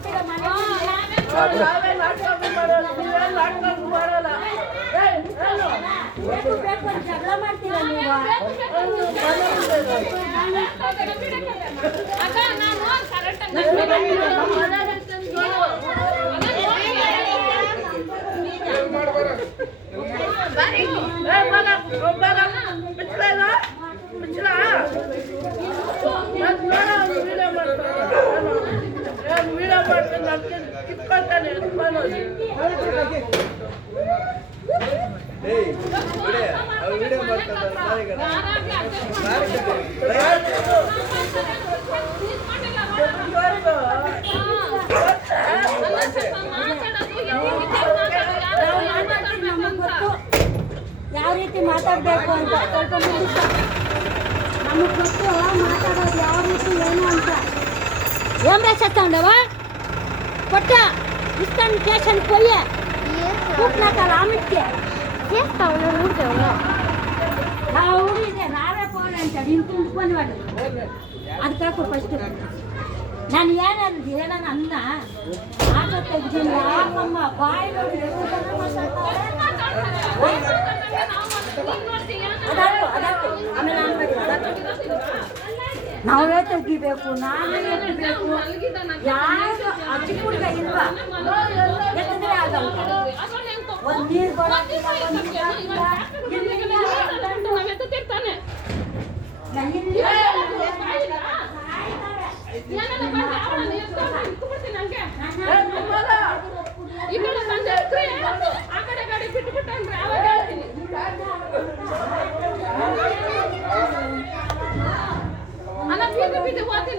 ಮಾಡ್ತೀರಾ ಮನೆ ಬೇಕು ಬೇಕು ಅಂತ ಜಗಳ ಮಾಡ್ತೀರಾ ನೀವು ಯಾವ ರೀತಿ ಮಾತಾಡಬೇಕು ಅಂತ ಸ್ವಲ್ಪ ನಮಗೆ ಗೊತ್ತು ಮಾತಾಡೋದು ಯಾವ ರೀತಿ ಏನು ಅಂತ ఏం రాసేస్తాండవా కొట్ట ఇస్తాను స్టేషన్ పోయి కూట్నాకాల ఆమెకి చేస్తావు ఊరికేవా నా ఊరిదే నావే పోలే అంటాడు ఇంత ఉంచుకొని వాడు అది కాకు ఫస్ట్ ನಾನು ಏನಾದ್ರು ಹೇಳೋಣ ಅನ್ನ ಆಗ ತೆಗ್ದಿಲ್ಲ ನಮ್ಮ ಬಾಯಿలో ನಾವೇ ತೆಗಿಬೇಕು ನಾವೇ ಎತ್ತಬೇಕು ಯಾರು ಅಜ್ಜಿ ಹುಡುಗ ಇಲ್ವಾ ಎತ್ತಿದ್ರೆ ಆಗಲ್ಲ ಒಂದು ನೀರು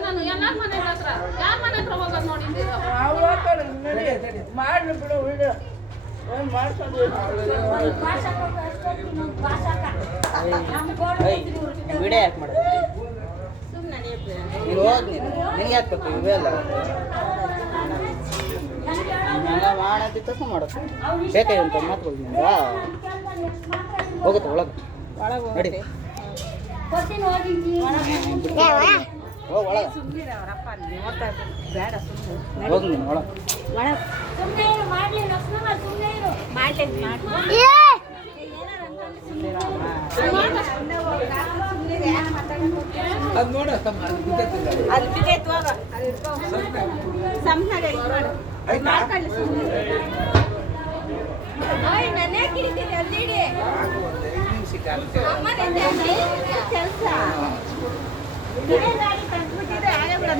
ನಾನು ಎಲ್ಲಾರ ಮನೆ ಹತ್ರ ಯಾರ ಮನೆ ಹತ್ರ ಹೋಗೋದು ನೋಡಿದ್ದೆ ಮಾಡಿ ಬಿಡು ವಿಡಿಯೋ ವಿಡಿಯೋ ಯಾಕೆ ಮಾಡೋದು ನೀನು ಹೋಗಿ ನಿನಗೆ ಯಾಕೆ ಬೇಕು ಇವೆಲ್ಲ ಎಲ್ಲ ಮಾಡತ್ತಿ ತಪ್ಪು ಮಾಡೋದು ಬೇಕಾಗಿಂತ ಮಾತ್ರ ಹೋಗಿ ಹೋಗುತ್ತೆ ಒಳಗೆ ನಡಿ ಹೋಗಿ ನೀನು ಒಳಗೆ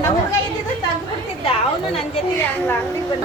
ನಮ್ಗೆ ಇದ್ದಿದ್ದು ತಂದ್ಬಿಡ್ತಿದ್ದ ಅವನು ನನ್ನ ಜೊತೆಗೆ ಅಂಗಡಿಗೆ ಬಂದ